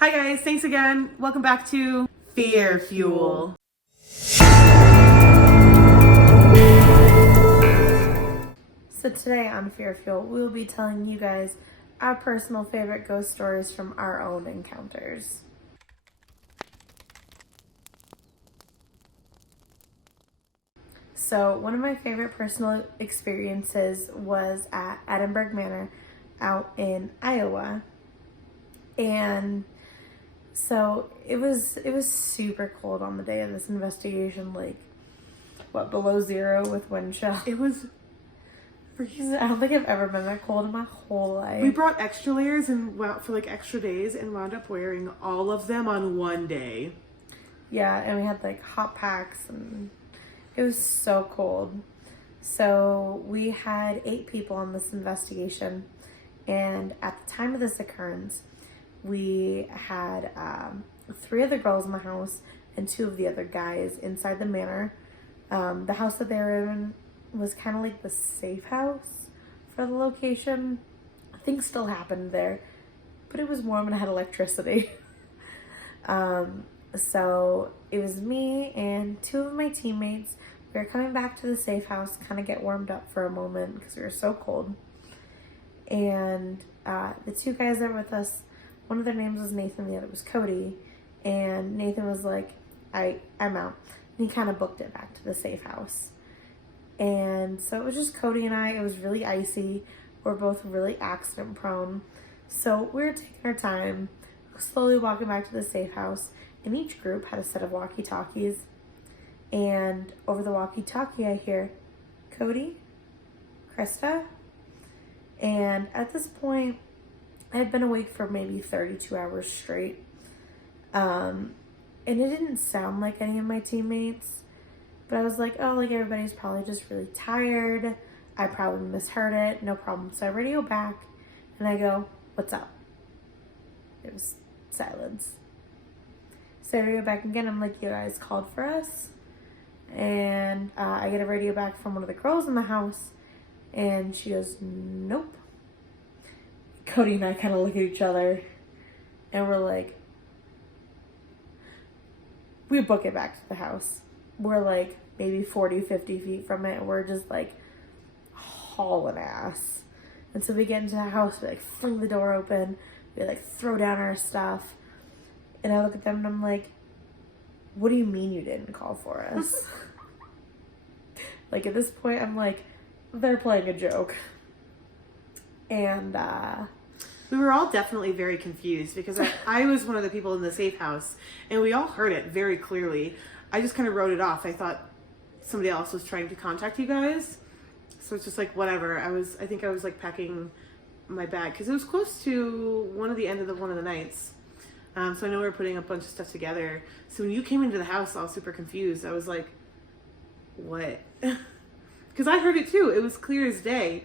Hi guys, thanks again. Welcome back to Fear Fuel. So today on Fear Fuel, we will be telling you guys our personal favorite ghost stories from our own encounters. So one of my favorite personal experiences was at Edinburgh Manor out in Iowa. And so it was super cold on the day of this investigation, like below zero with wind chill. It was freezing. I don't think I've ever been that cold in my whole life. We brought extra layers and went out for like extra days and wound up wearing all of them on one day. Yeah, and we had like hot packs and it was so cold. So we had 8 people on this investigation, and at the time of this occurrence, we had 3 of the girls in the house and 2 of the other guys inside the manor. The house that they were in was kind of like the safe house for the location. Things still happened there, but it was warm and had electricity. So it was me and 2 of my teammates. We were coming back to the safe house, kind of get warmed up for a moment because we were so cold. And the 2 guys that were with us, one of their names was Nathan, the other was Cody. And Nathan was like, I'm out. And he kind of booked it back to the safe house. And so it was just Cody and I. It was really icy. We're both really accident prone. So we were taking our time, slowly walking back to the safe house. And each group had a set of walkie-talkies. And over the walkie-talkie, I hear, Cody, Krista. And at this point, I had been awake for maybe 32 hours straight. And it didn't sound like any of my teammates. But I was like, oh, like everybody's probably just really tired. I probably misheard it. No problem. So I radio back and I go, what's up? It was silence. So I radio back again. I'm like, you guys called for us? And I get a radio back from one of the girls in the house. And she goes, nope. Cody and I kind of look at each other. And we're like, we book it back to the house. We're like maybe 40, 50 feet from it. And we're just like hauling ass. And so we get into the house. We like fling the door open. We like throw down our stuff. And I look at them and I'm like, what do you mean you didn't call for us? Like at this point, I'm like, they're playing a joke. And we were all definitely very confused because I was one of the people in the safe house and we all heard it very clearly. I just kind of wrote it off. I thought somebody else was trying to contact you guys. So it's just like, whatever. I think I was like packing my bag because it was close to one of the nights. So I know we were putting a bunch of stuff together. So when you came into the house all super confused, I was like, what? Because I heard it too. It was clear as day,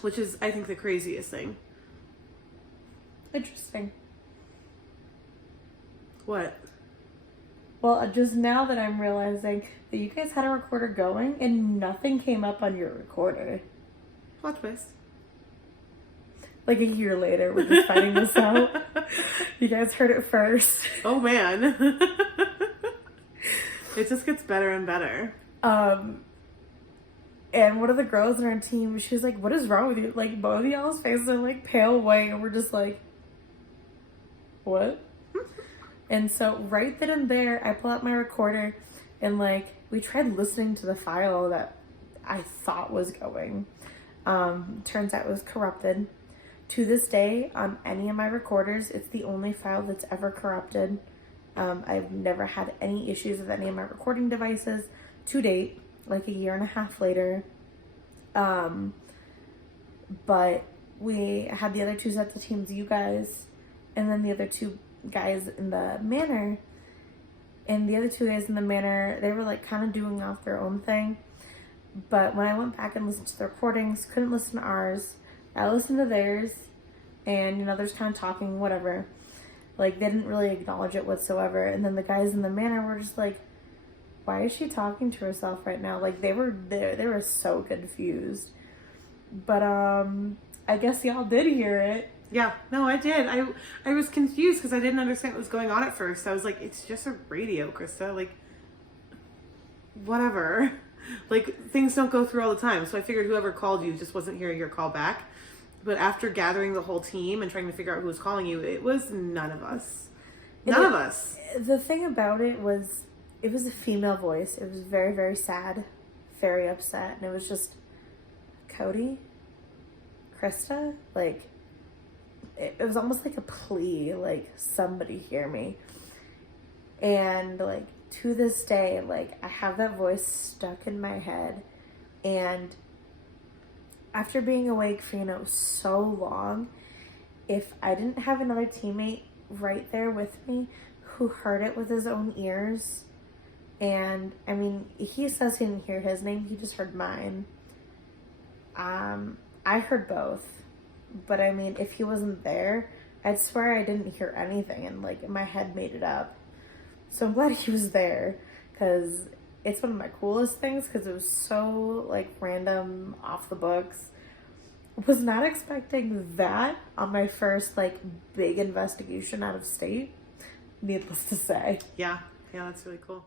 which is, I think, the craziest thing. interesting. What? Well, just now that I'm realizing that you guys had a recorder going and nothing came up on your recorder. Plot twist. Like a year later, we're just finding this out. You guys heard it first. Oh man. It just gets better and better. And one of the girls in our team, she was like, what is wrong with you? Like, both of y'all's faces are like pale white, and we're just like, what? And so right then and there, I pull out my recorder, and like, we tried listening to the file that I thought was going. Turns out it was corrupted. To this day, on any of my recorders, it's the only file that's ever corrupted. I've never had any issues with any of my recording devices to date, like a year and a half later. But we had the other 2 sets of teams, you guys, and then the other 2 guys in the manor. And the other 2 guys in the manor, they were like kind of doing off their own thing. But when I went back and listened to the recordings, couldn't listen to ours. I listened to theirs, and, you know, there's kind of talking, whatever. Like, they didn't really acknowledge it whatsoever. And then the guys in the manor were just like, why is she talking to herself right now? Like, they were so confused. But, I guess y'all did hear it. Yeah, no, I did. I was confused because I didn't understand what was going on at first. I was like, it's just a radio, Krista. Like, whatever. Like, things don't go through all the time. So I figured whoever called you just wasn't hearing your call back. But after gathering the whole team and trying to figure out who was calling you, it was none of us. None of us. The thing about it was a female voice. It was very, very sad, very upset. And it was just, Cody? Krista? Like, it was almost like a plea, like, somebody hear me. And, like, to this day, like, I have that voice stuck in my head. And after being awake for, so long, if I didn't have another teammate right there with me who heard it with his own ears, and, I mean, he says he didn't hear his name, he just heard mine. I heard both. But I mean, if he wasn't there, I'd swear I didn't hear anything, and like my head made it up. So I'm glad he was there, because it's one of my coolest things, because it was so like random, off the books. Was not expecting that on my first like big investigation out of state, needless to say. Yeah, that's really cool.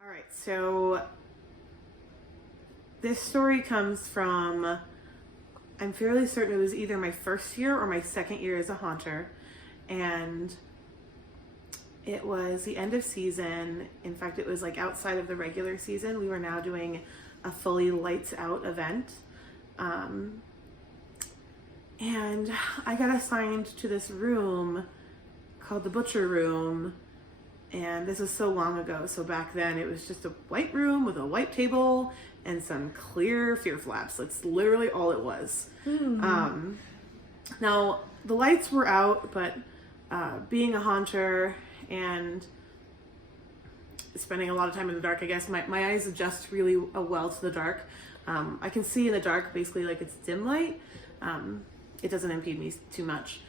All right, so this story comes from, I'm fairly certain it was either my first year or my second year as a haunter, and it was the end of season. In fact, it was like outside of the regular season. We were now doing a fully lights out event, and I got assigned to this room called the butcher room. And this was so long ago. So back then it was just a white room with a white table and some clear fear flaps. That's literally all it was. Now the lights were out, but being a haunter and spending a lot of time in the dark, I guess my eyes adjust really well to the dark. I can see in the dark basically like it's dim light. It doesn't impede me too much.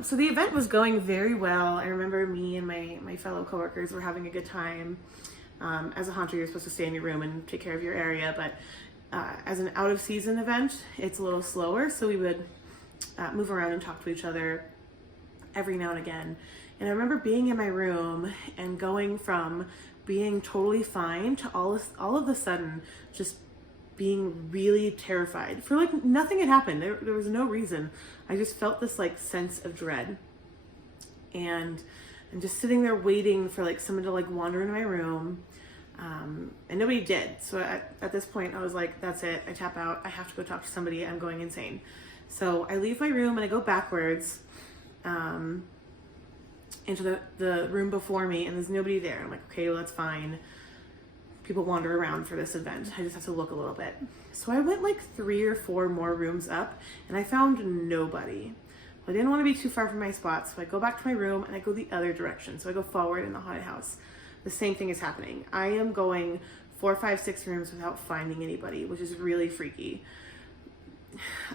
So the event was going very well. I remember me and my fellow coworkers were having a good time. As a haunter, you're supposed to stay in your room and take care of your area, but as an out of season event, it's a little slower. So we would move around and talk to each other every now and again. And I remember being in my room and going from being totally fine to all of a sudden just being really terrified for like nothing had happened. There was no reason. I just felt this like sense of dread, and just sitting there waiting for like someone to like wander into my room, and nobody did. So at this point I was like, that's it, I tap out, I have to go talk to somebody, I'm going insane. So I leave my room and I go backwards into the room before me, and there's nobody there. I'm like, okay, well that's fine. People wander around for this event. I just have to look a little bit. So I went like 3 or 4 more rooms up and I found nobody. I didn't want to be too far from my spot, so I go back to my room and I go the other direction. So I go forward in the haunted house. The same thing is happening. I am going 4, 5, 6 rooms without finding anybody, which is really freaky.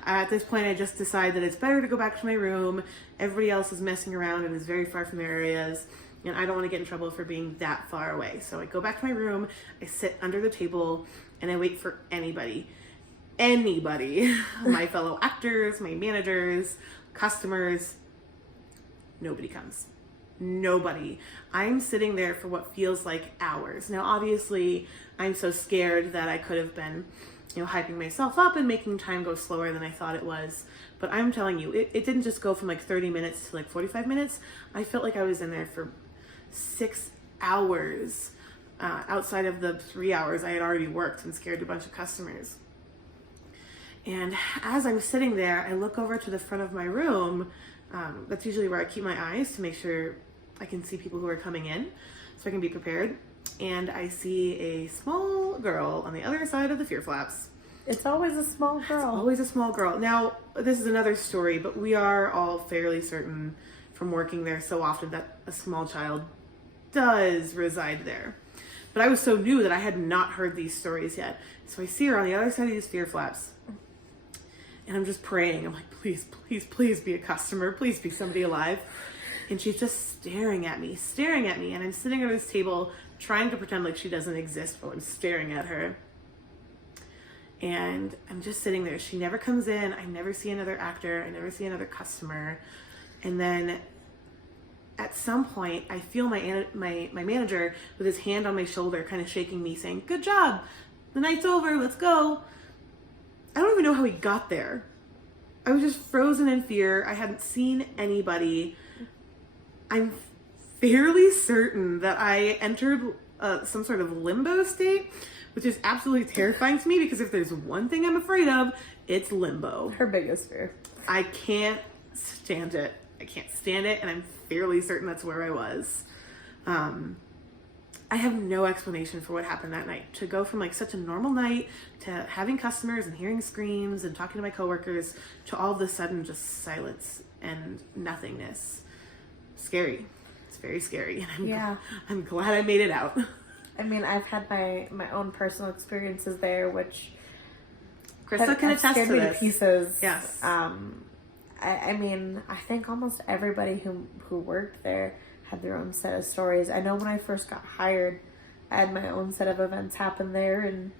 At this point, I just decide that it's better to go back to my room. Everybody else is messing around and is very far from their areas, and I don't want to get in trouble for being that far away. So I go back to my room, I sit under the table, and I wait for anybody. My fellow actors, my managers, customers. Nobody comes. Nobody. I'm sitting there for what feels like hours. Now, obviously, I'm so scared that I could have been, hyping myself up and making time go slower than I thought it was. But I'm telling you, it didn't just go from like 30 minutes to like 45 minutes. I felt like I was in there for 6 hours, outside of the 3 hours I had already worked and scared a bunch of customers. And as I'm sitting there, I look over to the front of my room. That's usually where I keep my eyes to make sure I can see people who are coming in so I can be prepared. And I see a small girl on the other side of the fear flaps. It's always a small girl. It's always a small girl. Now, this is another story, but we are all fairly certain from working there so often that a small child does reside there. But I was so new that I had not heard these stories yet. So I see her on the other side of these fear flaps. And I'm just praying. I'm like, please, please, please be a customer. Please be somebody alive. And she's just staring at me. And I'm sitting at this table trying to pretend like she doesn't exist while I'm staring at her. And I'm just sitting there. She never comes in. I never see another actor. I never see another customer. And then at some point, I feel my manager with his hand on my shoulder, kind of shaking me, saying, "Good job. The night's over. Let's go." I don't even know how he got there. I was just frozen in fear. I hadn't seen anybody. I'm fairly certain that I entered some sort of limbo state, which is absolutely terrifying to me because if there's one thing I'm afraid of, it's limbo. Her biggest fear. I can't stand it. I can't stand it, and I'm fairly certain that's where I was. I have no explanation for what happened that night. To go from like such a normal night to having customers and hearing screams and talking to my coworkers to all of a sudden just silence and nothingness. Scary. It's very scary. And I'm glad I made it out. I mean, I've had my own personal experiences there, which Krista can attest to me this. To pieces. Yes. I mean, I think almost everybody who worked there had their own set of stories. I know when I first got hired, I had my own set of events happen there, and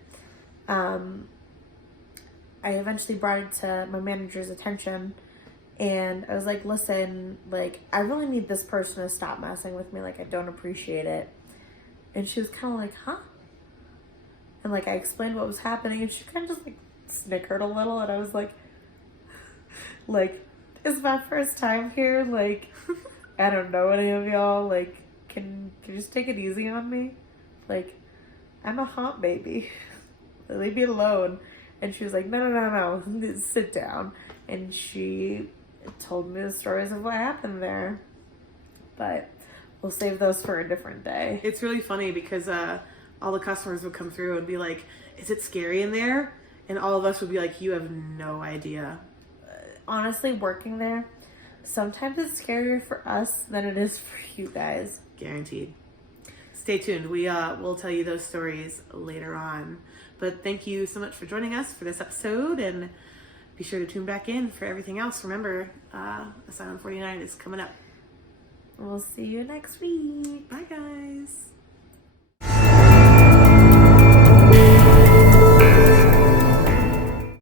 I eventually brought it to my manager's attention, and I was like, "Listen, like, I really need this person to stop messing with me. Like, I don't appreciate it." And she was kind of like, "Huh?" And like, I explained what was happening, and she kind of just like snickered a little, and I was like, it's my first time here, like, I don't know any of y'all, like, can you just take it easy on me? Like, I'm a haunt baby. Leave me alone. And she was like, no, sit down. And she told me the stories of what happened there. But we'll save those for a different day. It's really funny because all the customers would come through and be like, "Is it scary in there?" And all of us would be like, "You have no idea." Honestly, working there, sometimes it's scarier for us than it is for you guys. Guaranteed. Stay tuned. We'll tell you those stories later on. But thank you so much for joining us for this episode, and be sure to tune back in for everything else. Remember, Asylum 49 is coming up. We'll see you next week. Bye, guys.